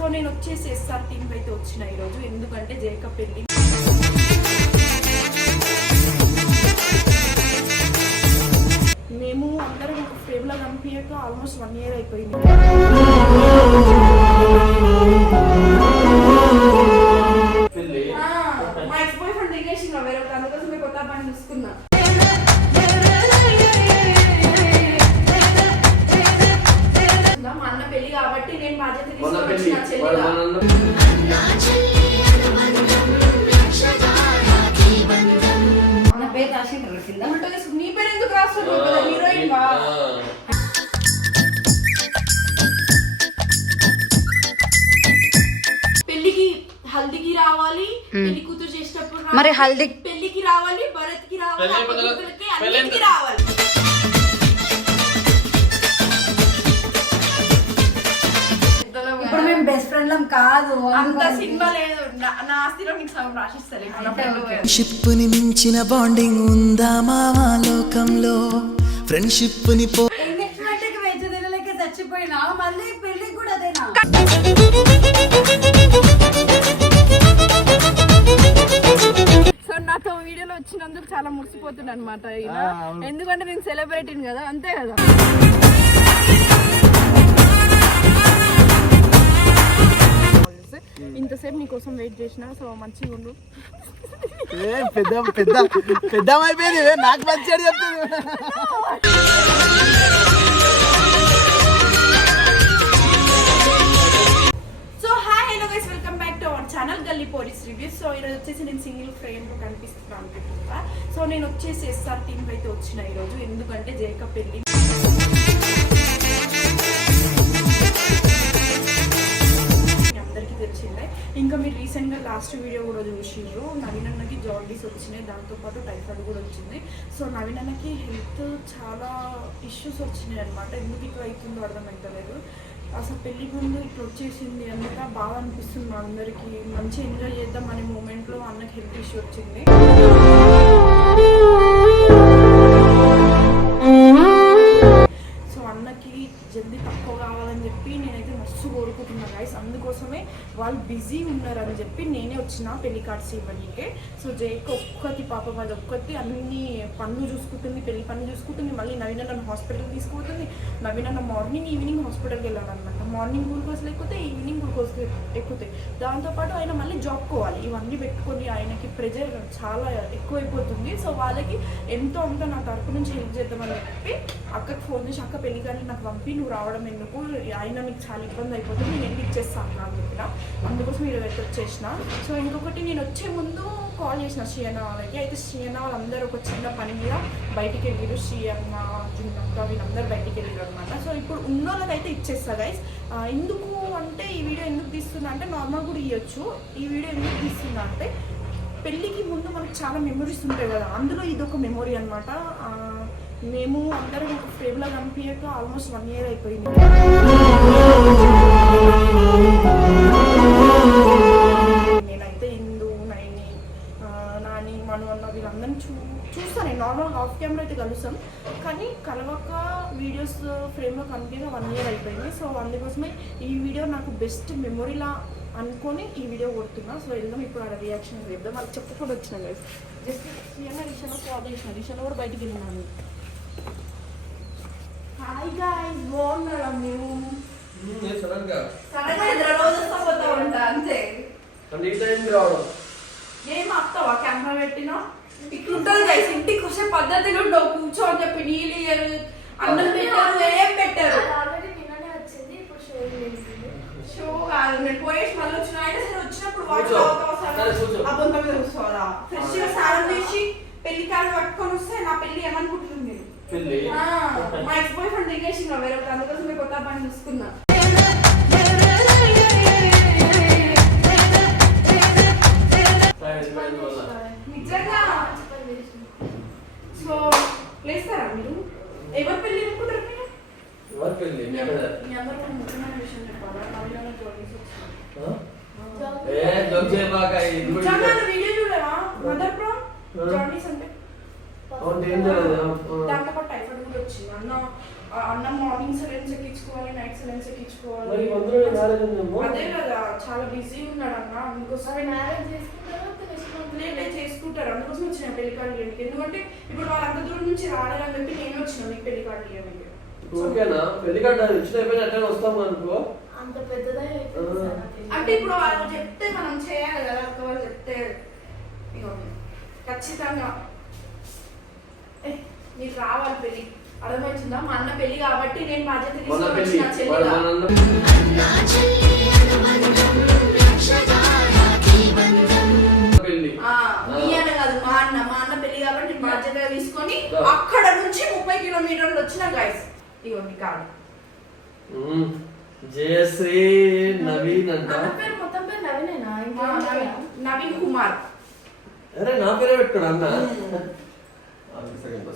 So నేను వచ్చేసి SR team అయితే వచ్చిన ఈరోజు ఎందుకంటే జేకబ్ పెళ్ళి మేము అందరం ఒక ఫ్రేమ్లో కనిపించక ఆల్మోస్ట్ వన్ ఇయర్ అయిపోయింది. మా ఎక్స్ బాయ్ ఫ్రెండ్ వేరే కొత్త పని చూసుకున్నా. నీ పేరు ఎందుకు రాస్తున్నావు? కదా హీరోయిన్ వా? పెళ్ళికి హల్దీకి రావాలి పెళ్ళి కూతురు చేసేటప్పుడు రావాలి, మరి హల్దీ పెళ్ళికి రావాలి భరత్కి రావాలి తర్వాత- రావాలి. మేము బెస్ట్ ఫ్రెండ్లం కాదు. అంత సినిమా లేదు. నా- నా ఆస్తిలో నీకు సగం ఇప్పుడు నా మించిన బాండింగ్ ఉందా మావా లోకంలో? పో చచ్చిపోయినా మళ్ళీ పెళ్ళికి కూడా అదేనా? సో నాతో వీడియోలో వచ్చినందుకు చాలా మురిసిపోతున్నా అనమాట ఎందుకంటే నేను సెలబ్రిటీని కదా అంతే కదా. ఇంతసేపు నీకోసం వెయిట్ చేసిన సో మంచిగా ఉండు. ఏ, పెద్ద పెద్ద పెద్ద అయిపోయింది ఏ, నాకు మంచి చెప్తుంది so hi hello guys welcome back to our channel Galli police reviews so ఈరోజు వచ్చేసి నేను సింగిల్ ఫ్రేమ్లో కనిపిస్తున్నాను అనుకుంటున్నా సో నేను వచ్చేసి ఎస్ఆర్ టీమ్ అయితే వచ్చిన ఈరోజు. ఎందుకంటే జేకబ్ పెళ్ళి ఇంకా మీరు రీసెంట్గా లాస్ట్ వీడియో కూడా చూసిండ్రు నవీన్ అన్నకి జాండీస్ వచ్చినాయి. దాంతోపాటు టైఫాయిడ్ కూడా వచ్చింది. సో నవీన్ అన్నకి హెల్త్ చాలా ఇష్యూస్ వచ్చినాయి అనమాట ఎందుకు ఇట్లా అవుతుందో అర్థమవుతలేదు అసలు పెళ్ళి ముందు ఇట్లా వచ్చేసింది అన్నక బాగా అనిపిస్తుంది మా అందరికీ. మంచి ఎంజాయ్ చేద్దాం అనే మూమెంట్లో అన్నకి హెల్త్ ఇష్యూ వచ్చింది. వాళ్ళు బిజీ ఉన్నారని చెప్పి నేనే వచ్చిన పెళ్ళి కార్డ్స్ ఇవ్వడానికి. సో జైక్ ఒక్కటి పాప వాళ్ళు ఒక్కటి అన్ని పనులు చూసుకుంటుంది పెళ్ళి పనులు చూసుకుంటుంది మళ్ళీ నవీన నన్ను హాస్పిటల్ తీసుకుపోతుంది. నవీన నన్ను మార్నింగ్ ఈవినింగ్ హాస్పిటల్కి వెళ్ళాలన్నమాట. మార్నింగ్ గ్లూకోజ్ లేకపోతే ఈవినింగ్ గ్లూకోజ్ ఎక్కుతాయి దాంతోపాటు ఆయన మళ్ళీ జాబ్ కోవాలి. ఇవన్నీ పెట్టుకొని ఆయనకి ప్రెజర్ చాలా ఎక్కువైపోతుంది. సో వాళ్ళకి ఎంతో అంత నా తరపు నుంచి హెల్ప్ చేద్దామని చెప్పి అక్కకి ఫోన్ చేసి అక్క పెళ్ళి కానీ నాకు పంపి నువ్వు రావడం ఎందుకు? ఆయన నీకు చాలా ఇబ్బంది అయిపోతుంది నేను ఎందుకు ఇచ్చేస్తాను నాకు? చెప్పిన అందుకోసం మీరు అయితే వచ్చేసిన. సో ఇంకొకటి నేను వచ్చే ముందు కాల్ చేసిన శ్రీ అన్న వాళ్ళకి. అయితే శ్రీ అన్న వాళ్ళందరూ ఒక చిన్న పని మీద బయటికి వెళ్ళారు. శ్రీ అన్న వీళ్ళందరూ బయటికి వెళ్ళారు అనమాట సో ఇప్పుడు ఉన్న వాళ్ళకైతే ఇచ్చేస్తా గైస్ ఎందుకు అంటే ఈ వీడియో ఎందుకు తీస్తున్నా అంటే నార్మల్ కూడా ఇవ్వచ్చు ఈ వీడియో ఎందుకు తీస్తున్నా అంటే పెళ్ళికి ముందు మనకు చాలా మెమరీస్ ఉంటాయి కదా. అందులో ఇది ఒక మెమొరీ అనమాట మేము అందరం ఒక ఫ్రేమ్లో కనిపించక ఆల్మోస్ట్ వన్ ఇయర్ అయిపోయింది. నేనైతే ఇందు నైని నాని మను అన్న వీళ్ళందరినీ చూ చూస్తాను నేను నార్మల్ హాఫ్ కెమెరా అయితే కలుస్తాం కానీ కలవక వీడియోస్ ఫ్రేమ్లో కనిపించక వన్ ఇయర్ అయిపోయింది. సో అందుకోసమే ఈ వీడియో నాకు బెస్ట్ మెమొరీలా అనుకొని ఈ వీడియో కొడుతున్నా. సో వెళ్దాం ఇప్పుడు ఆడ రియాక్షన్ చేద్దాం వాళ్ళకి చెప్పకుండా వచ్చిన గైస్ జస్ట్ రియల్గా రిషన్ కాల్ చేసిన. రిషన్ కూడా బయటికి వెళ్ళినాను హాయ్ గాయ్స్ బాగున్నారా మేము సడన్గా. సడన్గా ఇద్దరు రోజు వస్తా పోతా ఉంటా అంతే. ఈ టైంకి రావడం. ఏం ఆపుతావా? కెమెరా పెట్టినా? ఉంటుంది గైస్ ఇంటికి వచ్చే పద్ధతిలో ఉండవు కూర్చో అని చెప్పి నీళ్ళు ఇయ్యరు అన్నం పెట్టారు ఏం పెట్టారు? షో కాదు నేను పోయేసి మళ్ళీ వచ్చిన అయినా సరే వచ్చినప్పుడు వాటర్. ఆ బొంత మీద కూర్చోవాలా? ఫ్రెష్గా స్నానం చేసి పెళ్ళి కార్డు పట్టుకొని వస్తే నా పెళ్ళి ఏమనుకుంటుంది? మీరు? పెళ్ళి ఆ, మా ఎక్స్ బాయ్ ఫ్రెండ్ దిగేసిన వేరే అందుకోసం కొత్త పని చూసుకున్నా. ఫ్రైడ్ చాలా బిజీ ఉన్నాడు అన్న అందుకోసం మ్యారేజ్ లేటే చేసుకుంటారు అందుకోసం వచ్చిన పెళ్ళి కార్డు ఎందుకంటే ఇప్పుడు వాళ్ళు అంత దూరం నుంచి రాలేదని చెప్పి నేను వచ్చిన మీకు పెళ్ళి కార్డు ఇవ్వడానికి ఓకేనా పెళ్ళి కట్ట ఇచ్చిన అయిపోయిన అట్లా వస్తాం అనుకో. అంత పెద్దదే. అంటే ఇప్పుడు వాళ్ళు చెప్తే మనం చేయాలి కదా. అక్క వాళ్ళు చెప్తే. ఖచ్చితంగా. ఏ, నీకు రావాలి పెళ్ళి అర్థమవుతుందా? మా అన్న పెళ్ళి కాబట్టి నేను బాధ్యత తీసుకొని మీ అన్న కాదు మా అన్న. మా అన్న పెళ్ళి కాబట్టి నేను బాధ్యత తీసుకొని. అక్కడ నుంచి ముప్పై కిలోమీటర్లు వచ్చిన గైస్ ఇవ్వండి కాదు. జయశ్రీ నవీన్ అంట. పేరు మొత్తం పేరు నవీనేనా? ఇంకా నవీన్. కుమార్. అరే నా పేరే పెట్టుకోడు అన్న.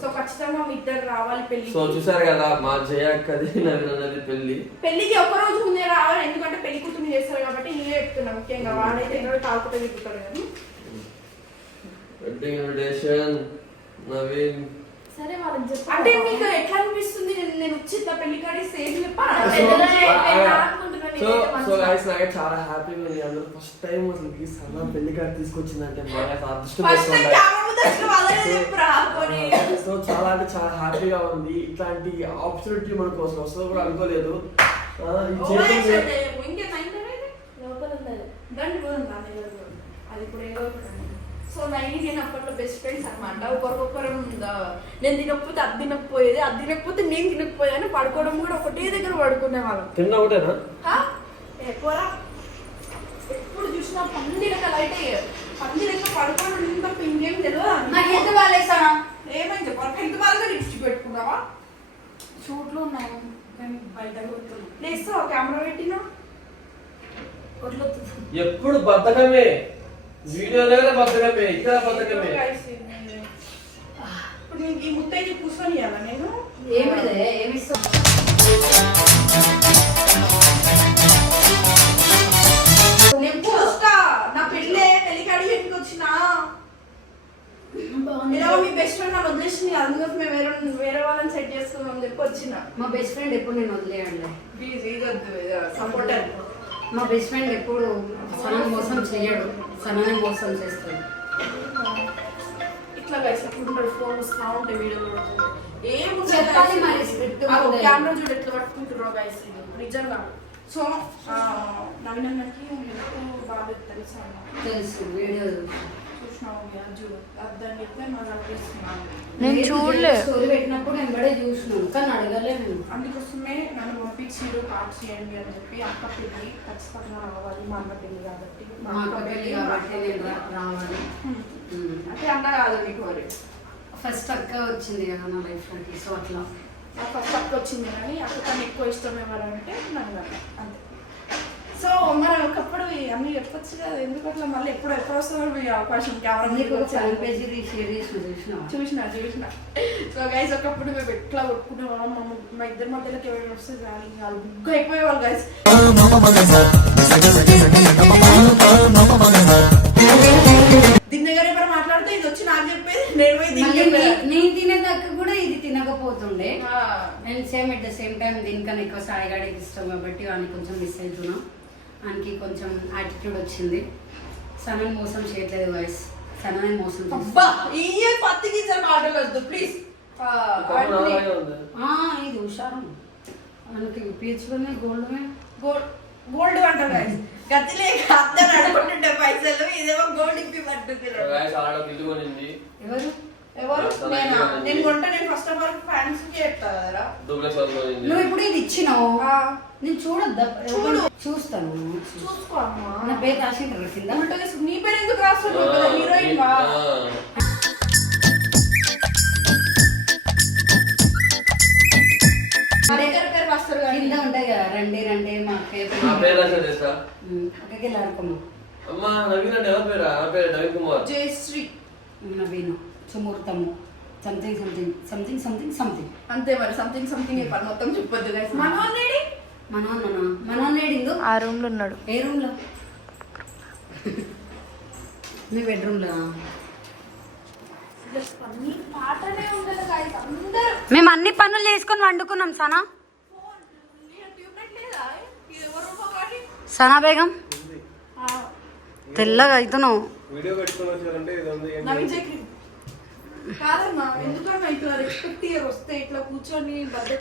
సో ఖచ్చితంగా మీ ఇద్దరు రావాలి పెళ్ళి సో చూసారు కదా మా జయ అక్కది నవీన్ అన్నది పెళ్ళి పెళ్ళికి ఒక రోజు ముందే రావాలి ఎందుకంటే పెళ్ళి కూతురు చేస్తారు కాబట్టి నేనే చెప్తున్నా ముఖ్యంగా వాడైతే ఎన్నో తాగుతూ తిరుగుతారు కానీ వెడ్డింగ్ ఇన్విటేషన్ నవీన్. సరే వాళ్ళకి చెప్పు. అంటే మీకు ఎట్లా అనిపిస్తుంది? నేను- నేను వచ్చిన పెళ్ళి కాడి ఆ, సో సో. గైస్ నాకే చాలా హ్యాపీగా ఉంది. అందరూ ఫస్ట్ టైం అసలు సన్న పెళ్ళి కార్డు తీసుకొచ్చిందంటే బాగా అదృష్టం సో చాలా అంటే చాలా హ్యాపీగా ఉంది. ఇట్లాంటి ఆపర్చునిటీ మనకు అసలు వస్తుందో కూడా అనుకోలేదు. సో నైన్ నేను అప్పట్లో బెస్ట్ ఫ్రెండ్స్ అనమాట ఒకరికొకరం నేను తినకపోతే అది తినకపోయేది అది తినకపోతే నేను తినకపోయాను పడుకోవడం కూడా ఒకటే దగ్గర పడుకునే వాళ్ళం. తిన్నా ఒకటేనా? ఆ? ఏ పోరా. ఎప్పుడు చూసినా పంది లైట్ అయ్యారు పంది లెక్క పడుకోవడం తప్ప ఇంకేం తెలియదు? నాకు చెప్పాలి ఎంత బాగా లిప్స్టిక్ పెట్టుకున్నావా? షూట్లో ఉన్నాను కానీ బయట లేస్తావా కెమెరా పెట్టినా? ఎప్పుడు బద్ధకమే? వీడియో దగ్గర బద్ధకమే ఇక్కడ బద్ధకమే. ఇప్పుడు నీకు ఈ ముత్తైదు కూర్చొని ఇవ్వాలా నేను? ఏమిదే ఏమిస్తావు మీ బెస్ట్ ఫ్రెండ్ నన్ను వదిలేసింది అందుకు మేము వేరే వేరే వాళ్ళని సెట్ చేసుకుందాం చెప్పి వచ్చిన. మా బెస్ట్ ఫ్రెండ్ ఎప్పుడు నేను వదిలేయండి. ప్లీజ్ ఇదొద్దు సపోర్టర్ మా బెస్ట్ ఫ్రెండ్ ఎప్పుడు సనని మోసం చేయడు సనని మోసం చేస్తాడు. ఇట్లా గైస్ ఎప్పుడు ఫోన్ వస్తా ఉంటే వీడియో చెప్పాలి మరి, ఉండాలి. కెమెరా చూడు ఎట్లా పట్టుకుంటున్నారో గైస్ ఇది. నిజంగా. సో నవీన్ అన్నకి ఎందుకు బాగా తెలుసా? తెలుసు వీడియో నేను చూడలే. స్టోరీ పెట్టినప్పుడు వెంబడే చూసినాను కానీ అడగలే నేను. అందుకోసమే నన్ను పంపించారు కార్డ్ చేయండి అని చెప్పి అక్క పెళ్ళి ఖచ్చితంగా రావాలి మా అన్న పెళ్ళి కాబట్టి. మా అక్క పెళ్ళి కాబట్టి నేను రావాలి. అంటే అన్న కాదు నీకు ఫస్ట్ అక్క వచ్చింది కదా నా లైఫ్లోకి సో అట్లా. ఫస్ట్ అక్క వచ్చింది కానీ అక్క కన్నా ఎక్కువ ఇష్టం ఎవరంటే నన్ను. అంతే. సో మరి ఒకప్పుడు అన్ని చెప్పొచ్చు కదా ఎందుకు అట్లా మళ్ళీ ఎప్పుడు ఎప్పుడు వస్తుందో మీ అవకాశం కెమెరా చేసిన చూసిన. సో గైస్ ఒకప్పుడు మేము ఎట్లా కొట్టుకునే వాళ్ళం మా ఇద్దరి మధ్యలోకి ఎవరైనా వస్తే ఇంకా వాళ్ళు బుగ్గ అయిపోయేవాళ్ళు గైస్ దీని దగ్గర ఎవరు మాట్లాడితే ఇది వచ్చి నాకు చెప్పేది నేను పోయి నేను తినేదాకా కూడా ఇది తినకపోతుండే. And same at the same time దీనికన్నా ఎక్కువ సాయిగాడికి ఇష్టం కాబట్టి వాడిని కొంచెం మిస్ అవుతున్నా. వానికి కొంచెం యాటిట్యూడ్ వచ్చింది. సనని మోసం చేయట్లేదు వాయిస్ సనని మోసం. అబ్బా ఈ పత్తి గింజల మాటలు వద్దు ప్లీజ్ ఇది హుషారు. మనకి పీచులోనే గోల్డ్ గోల్డ్ గోల్డ్ అంట గైస్ గతిలే అద్దరు అడుగుతుంటే పైసలు ఇదేమో గోల్డ్ ఇప్పి కొనింది. ఎవరు? ఎవరు? నేనా? నేను కొంటే నేను ఫస్ట్ ఆఫ్ ఆల్ ఫ్యాన్స్కి చెప్తా కదరా నువ్వు ఇప్పుడు ఇది ఇచ్చినావు. ఆ. నేను చూడొద్దా? చూడు. చూస్తాను చూసుకో అమ్మా. నా పేరు ఉల్టగా నీ పేరు ఎందుకు రాస్తున్నావు? కదా హీరోయిన్ వా? కింద ఉంటాయి కదా రండి రండి మా పేరు. నా పేరు రాశాను తెలుసా ఒకకి లాడుకోమా అమ్మా నవీన్ అంటే ఎవరి పేరా? నా పేరు? Naveen Kumar. Jayashree. Naveen సుమూర్తము. Something something something something something అంతే మరి సంథింగ్ సంథింగ్ చెప్పాలి. మొత్తం చెప్పొద్దు గైస్ మనోన్నేడి ఆ రూమ్లో ఉన్నాడు. ఏ మీ పన్నీర్ పాటనే ఉండదు guys. అందరూ మేము అన్ని పనులు చేసుకొని వండుకున్నాం సనా. సనా బేగం. తెల్లగా అవుతున్నావు.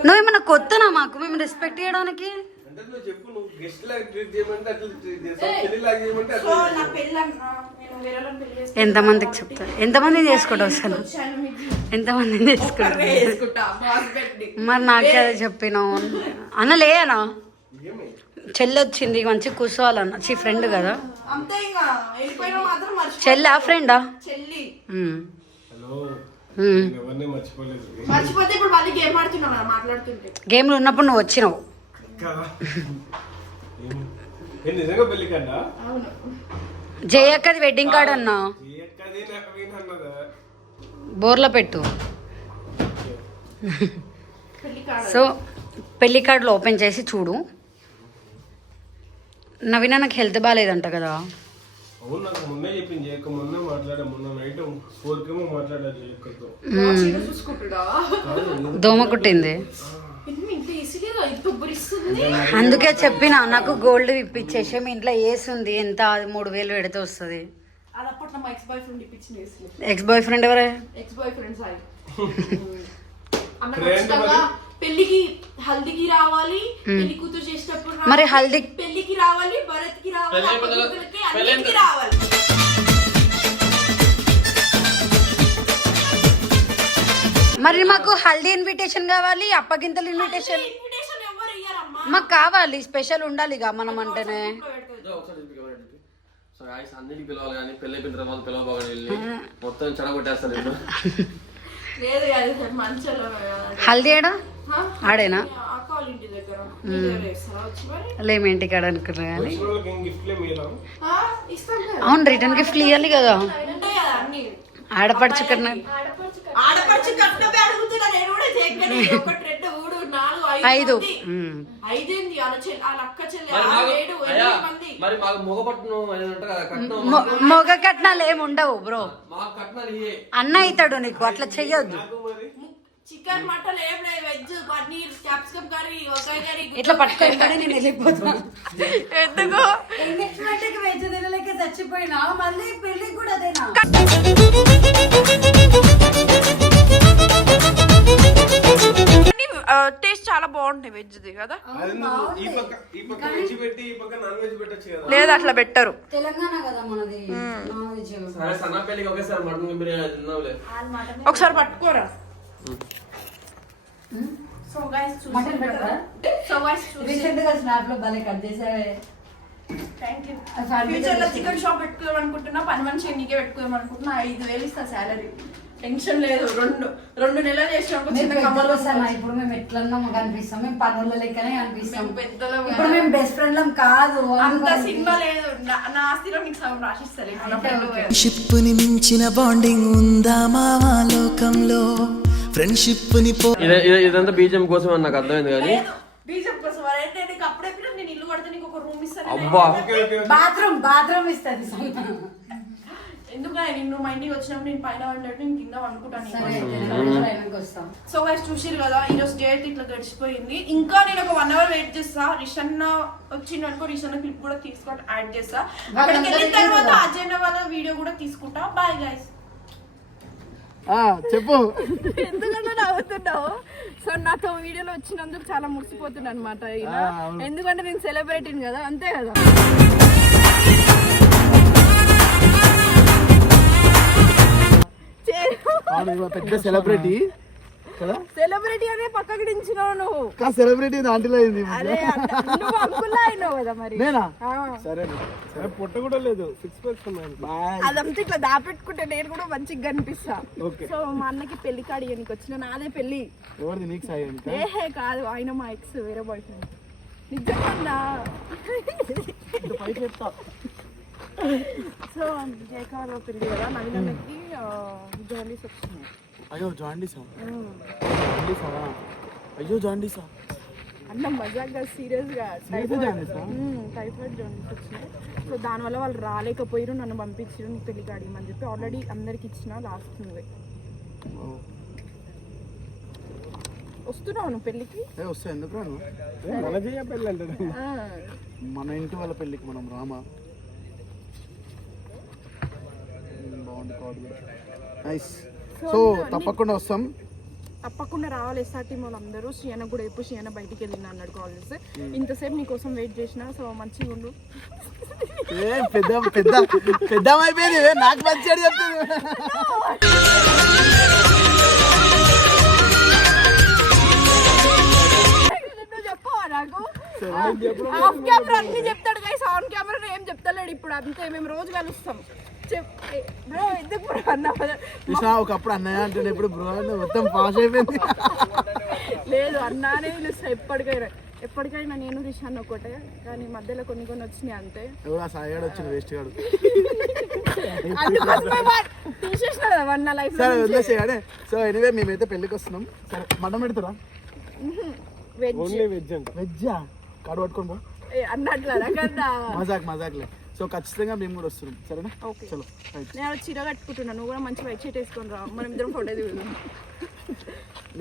నువ్వు ఏమన్నా కొత్తనా మాకు? మేము రెస్పెక్ట్ చేయడానికి అంటే నువ్వు చెప్పు నువ్వు గెస్ట్ లాగా ట్రీట్ చేయమంటే అట్లా ట్రీట్ చేస్తావు పెళ్ళి లాగా చేయమంటే సో అట్లా నా పెళ్ళి అన్న నేను వేరే వాళ్ళని పెళ్ళి చేసుకుంటా ఎంతమందికి చెప్తారు ఎంతమంది చేసుకుంటావు అసలు? ఎంతమంది చేసుకుంటావు? మరి నాకే అది చెప్పినావు. అన్న లేనా ఏమి? చెల్లి వచ్చింది మంచి కూర్చోవాలన్న. చీ ఫ్రెండ్ కదా. చెల్లి ఆ? ఫ్రెండా చెల్లి మర్చిపోతే ఇప్పుడు మళ్ళీ గేమ్ ఆడుతున్నాం కదా మాట్లాడుతుంటే. గేమ్లో ఉన్నప్పుడు నువ్వు వచ్చినావు. జయక్కది వెడ్డింగ్ కార్డ్ అన్నా. బోర్లో పెట్టు. సో పెళ్ళి కార్డులు ఓపెన్ చేసి చూడు. నవీన నాకు హెల్త్ బాగాలేదంట కదా. అవును నాకు మొన్నే చెప్పింది మొన్న మాట్లాడా మొన్న నైట్ ఫోర్ కేమో దోమ కుట్టింది. అందుకే చెప్పిన నాకు గోల్డ్ ఇప్పించేసి మీ ఇంట్లో ఏసి ఉంది ఎంత అది మూడు వేలు పెడితే వస్తుంది? ఎక్స్ బాయ్ ఫ్రెండ్ ఎవరే? ఎక్స్ బాయ్ ఫ్రెండ్ సాయి పెళ్ళికి హల్దీకి రావాలి పెళ్ళి కూతురు చేసేటప్పుడు. మరి హల్దీ పెళ్ళికి రావాలి భరత్కి రావాలి అన్నిటికి రావాలి. మరి మాకు హల్దీ ఇన్విటేషన్ కావాలి అప్పగింతలు ఇన్విటేషన్ మాకు కావాలి స్పెషల్ ఉండాలి ఇక మనం అంటేనే. అన్నిటికి పిలవాలి కానీ పెళ్ళి అయిపోయిన తర్వాత పిలవబాగా వెళ్ళి మొత్తం చెడగొట్టేస్తాను లేదు హల్దీ ఏడా? ఆడేనా? లేమి ఇంటికి అనుకున్నా కానీ. అవును రిటర్న్ గిఫ్ట్లు ఇవ్వాలి కదా. ఆడపడుచు కన్నా నాలుగు ఐదు. ఐదేంది? వాళ్ళ చెల్లి వాళ్ళ అక్క చెల్లి మరి ఏడు ఎనిమిది మంది. మాకు మొగ కట్నాలు ఏమి ఉండవు బ్రో. అన్న అవుతాడు నీకు అట్లా చెయ్యొద్దు. మరి. చికెన్ మటన్ ఏం లేదు veg paneer capsicum curry curry ఇట్లా నేను వెళ్ళిపోతాను ఎందుకు? ఎంగేజ్మెంట్కి వెజ్ తినలేక చచ్చిపోయినా మళ్ళీ పెళ్ళికి కూడా అదేనా పెట్టచ్చు కదా? లేదు అట్లా పెట్టరు. ఒకేసారి పట్టుకోరా. So guys? సో గైస్ చూసి రీసెంట్గా స్నాప్లో భలే కట్ చేసావే థ్యాంక్ యూ ఆ family ఫ్యూచర్లో. చికెన్ షాప్ పెట్టుకోదాం అనుకుంటున్నా పని మనిషి నీకే పెట్టుకోదాం అనుకుంటున్నా ఐదు వేలు ఇస్తా శాలరీ టెన్షన్ లేదు. రెండు రెండు నెలలు చేసినప్పుడు చిన్న కమ్మలు ఇప్పుడు మేము ఎట్లన్నా మాకు కనిపిస్తాం మేము పనుల లెక్కనే కనిపిస్తాం మేము పెద్దలం ఇప్పుడు. మేము బెస్ట్ ఫ్రెండ్లం కాదు. అంత సినిమా లేదు. నా- నా ఆస్తిలో నీకు సగం రాసిస్తారు ఓకే. షిప్పుని మించిన బాండింగ్ ఉందా మావా లోకంలో? ఫ్రెండ్షిప్ని పో ఇదంతా బీజం కోసం నాకు అర్థమైంది కానీ బీజం కోసం ఏంటి నీకు అప్పుడే నేను ఇల్లు కడితే నీకు ఒక రూమ్ ఇస్తాను. అబ్బా. బాత్రూమ్ బాత్రూమ్ ఇస్తుంది ఎందుకంటే నిన్ను మా ఇంటికి వచ్చినప్పుడు నేను పైన ఉన్నట్టు నేను కింద నేను వస్తాం. సో గైస్ చూసిరు కదా ఈ రోజు డేట్ ఇట్లా గడిచిపోయింది. ఇంకా నేను ఒక వన్ అవర్ వెయిట్ చేస్తా. రిషన్న వచ్చింది అనుకో రిషన్న క్లిప్ కూడా తీసుకొని యాడ్ చేస్తా. అక్కడికి వెళ్ళిన తర్వాత అజయ్ వాళ్ళ వీడియో కూడా తీసుకుంటా. బాయ్ గైస్ ఆ, చెప్పు. ఎందుకంటే నవ్వుతున్నావు? సో నాతో వీడియోలో వచ్చినందుకు చాలా మురిసిపోతున్నా అనమాట. ఎందుకంటే నేను సెలబ్రిటీని కదా అంతే కదా. పెద్ద సెలబ్రిటీ కదా సెలబ్రిటీ అనే పక్కకి దించినావు నువ్వు. కా సెలబ్రిటీ ఆంటీలో అయింది అరే అంటే నువ్వు అంకుల్లా అయినావు కదా మరి. నేనా? ఆ. సరే సరే పొట్ట కూడా లేదు. సిక్స్ ప్యాక్స్ ఉన్నాయి అదంతా ఇట్లా దాపెట్టుకుంటే నేను కూడా మంచిగా కనిపిస్తా. ఓకే. సో మా అన్నకి పెళ్ళి కాడి నీకు వచ్చిన నాదే పెళ్ళి. ఎవరిది? నీకు సాయి ఏహే కాదు ఆయన మా ఎక్స్ వేరే బాయ్ ఫ్రెండ్ నిజమన్నా ఇంత పైకి చెప్తా సో జయకార్ పెళ్ళి కదా నవీనకి వచ్చినాయి. అయ్యో జాండీసా? జాండీసా? అయ్యో జాండీసా? అన్న మజాగా సీరియస్గా Serious గా jaundice ఆ? టైఫాయిడ్ జాండీస్ వచ్చినాయి. సో దానివల్ల వాళ్ళు రాలేకపోయారు నన్ను పంపించారు నీకు పెళ్ళి కాడియమని చెప్పి ఆల్రెడీ అందరికి ఇచ్చిన లాస్ట్ నువ్వే. వస్తున్నావు నువ్వు పెళ్ళికి? ఏ వస్తా ఎందుకు రాను? మన ఇంటి వాళ్ళ పెళ్ళికి మనం రామా బాగుంది కార్డు నైస్ సో తప్పకుండా వస్తాం. తప్పకుండా రావాలి ఎస్ఆర్టీ వాళ్ళు అందరూ శ్రీయన కూడా ఎప్పుడు శ్రీయన బయటికి వెళ్ళిన అన్నాడు కాల్ చేస్తే ఇంతసేపు నీకోసం వెయిట్ చేసిన సో మంచిగా ఉండు. ఏ పెద్ద పెద్ద పెద్ద అయిపోయింది ఏ, నాకు అన్ని చెప్తాడు గైస్ ఆన్ కెమెరా ఏం చెప్తలేడు ఇప్పుడు. అంతే మేము రోజు కలుస్తాం. బ్రో ఎందుకు బ్రో అన్నా కృష్ణ ఒకప్పుడు అన్నయ్య అంటుండే ఇప్పుడు బ్రో అంటే మొత్తం పాస్ అయిపోయింది. లేదు అన్నానే పిలుస్తా ఎప్పటికైనా. ఎప్పటికైనా నేను రిషాన్ ఒకటే కానీ మధ్యలో కొన్ని కొన్ని వచ్చినాయి అంతే. ఎవరు ఆ సాయిగాడు వచ్చిన వేస్ట్ గాడు. తీసేసిన నా లైఫ్ సరే వదిలేసే సో ఎనివే మేమైతే పెళ్ళికి వస్తున్నాం. సరే మటన్ పెడతారా? వెజ్. ఓన్లీ వెజ్ అంట. వెజ్జా? కాడు పట్టుకొని పో. అన్నట్లా మజాక్ మజాక్లే. సో ఖచ్చితంగా మేము కూడా వస్తున్నాం. సరేనా? ఓకే. చలో నేను చీర కట్టుకుంటున్నా. నువ్వు కూడా మంచి వైట్ షర్ట్ వేసుకొని రా. మనం ఇద్దరం ఫోటో దిగుదాం.